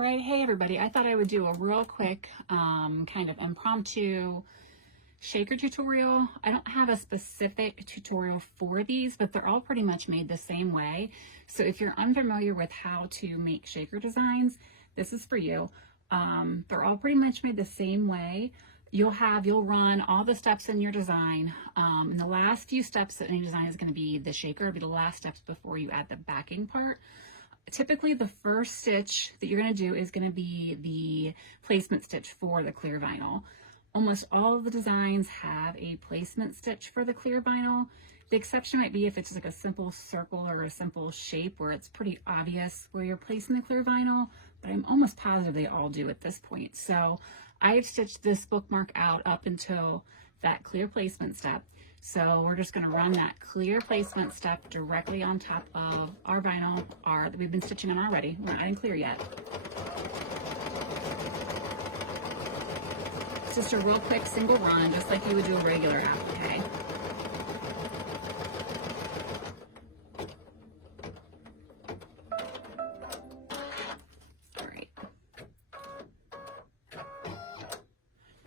Right, hey everybody, I thought I would do a real quick kind of impromptu shaker tutorial. I don't have a specific tutorial for these, but they're all pretty much made the same way. So if you're unfamiliar with how to make shaker designs, this is for you. They're all pretty much made the same way. You'll run all the steps in your design. And the last few steps in any design is going to be the shaker. It'll be the last steps before you add the backing part. Typically the first stitch that you're going to do is going to be the placement stitch for the clear vinyl. Almost all of the designs have a placement stitch for the clear vinyl. The exception might be if it's just like a simple circle or a simple shape where it's pretty obvious where you're placing the clear vinyl, but I'm almost positive they all do at this point. So I've stitched this bookmark out up until that clear placement step. So we're just going to run that clear placement step directly on top of our vinyl that we've been stitching on already. We're not adding clear yet. It's just a real quick single run, just like you would do a regular applique. All right.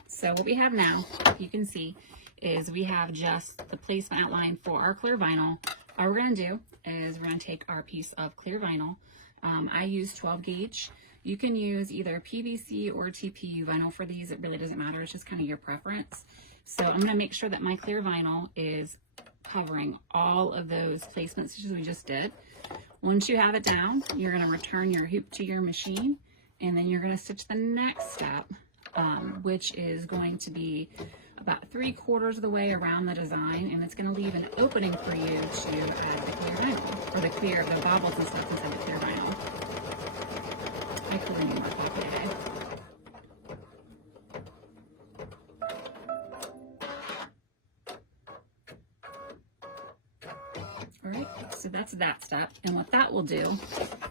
So what we have now, you can see, is we have just the placement outline for our clear vinyl. All we're going to do is we're going to take our piece of clear vinyl. I use 12 gauge. You can use either PVC or TPU vinyl for these. It really doesn't matter. It's just kind of your preference. So I'm going to make sure that my clear vinyl is covering all of those placement stitches we just did. Once you have it down, you're going to return your hoop to your machine, and then you're going to stitch the next step, which is going to be about 3/4 of the way around the design, and it's going to leave an opening for you to add the clear vinyl, or the bobbles and stuff inside the clear vinyl. I clearly need more coffee today. All right, so that's that step, and what that will do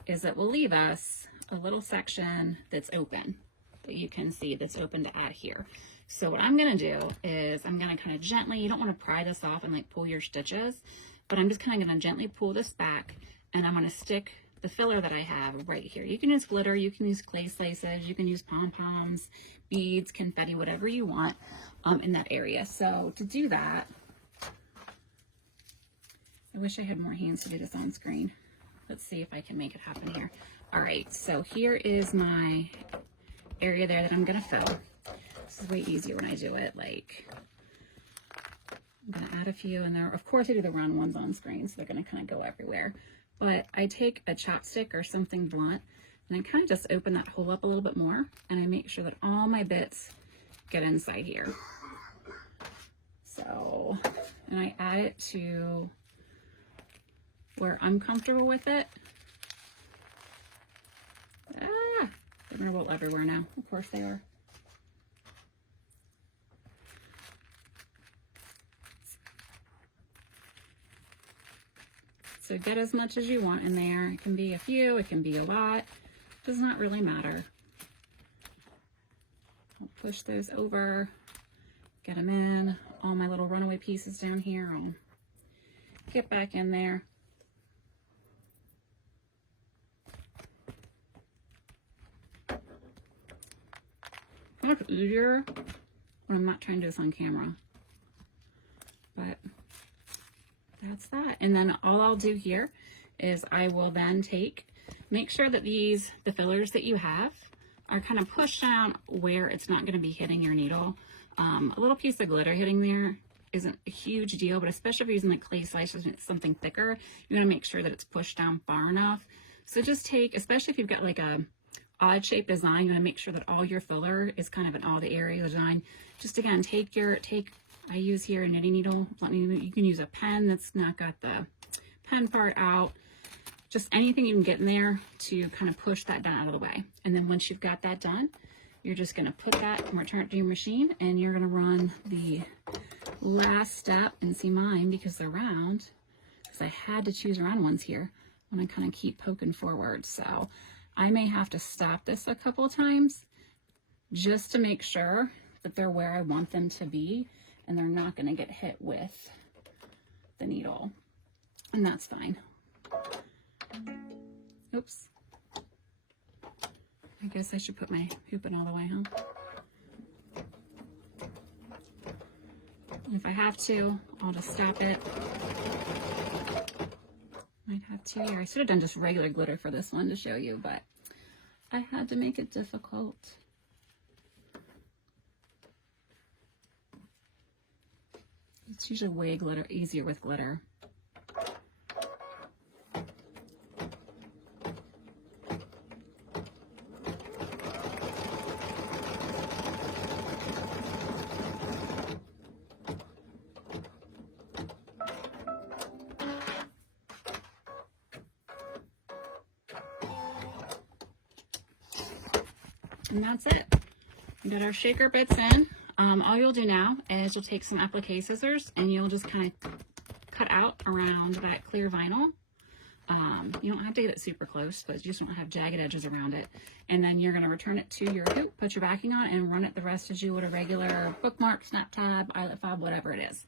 is it will leave us a little section that's open that you can see that's open to add here. So what I'm going to do is I'm going to kind of gently, you don't want to pry this off and like pull your stitches, but I'm just kind of going to gently pull this back, and I'm going to stick the filler that I have right here. You can use glitter, you can use clay slices, you can use pom-poms, beads, confetti, whatever you want in that area. So to do that, I wish I had more hands to do this on screen. Let's see if I can make it happen here. All right, so here is my area there that I'm going to fill. This is way easier when I do it. Like, I'm going to add a few in there. Of course, I do the round ones on screen, so they're going to kind of go everywhere. But I take a chopstick or something blunt, and I kind of just open that hole up a little bit more, and I make sure that all my bits get inside here. So, and I add it to where I'm comfortable with it. Ah, they're going to roll everywhere now. Of course they are. So get as much as you want in there. It can be a few, it can be a lot. Does not really matter. I'll push those over, get them in. All my little runaway pieces down here, I'll get back in there. Much easier when I'm not trying to do this on camera. But that's that. And then all I'll do here is I will then make sure that the fillers that you have are kind of pushed down where it's not going to be hitting your needle. A little piece of glitter hitting there isn't a huge deal, but especially if you're using like clay slices and it's something thicker, you want to make sure that it's pushed down far enough. So just especially if you've got like a odd shaped design, you want to make sure that all your filler is kind of in all the areas of the design. Just again, I use here a knitting needle. You can use a pen that's not got the pen part out. Just anything you can get in there to kind of push that down out of the way. And then once you've got that done, you're just going to put that and return it to your machine, and you're going to run the last step. And see mine, because they're round, because I had to choose round ones here, I'm going to kind of keep poking forward. So I may have to stop this a couple of times just to make sure that they're where I want them to be, and they're not going to get hit with the needle, and that's fine. Oops. I guess I should put my hoop in all the way, huh? If I have to, I'll just stop it. Might have to here. I should have done just regular glitter for this one to show you, but I had to make it difficult. It's usually way easier with glitter. And that's it. We got our shaker bits in. All you'll do now is you'll take some applique scissors and you'll just kind of cut out around that clear vinyl. You don't have to get it super close, but you just don't have jagged edges around it. And then you're going to return it to your hoop, put your backing on, and run it the rest as you would a regular bookmark, snap tab, eyelet fob, whatever it is.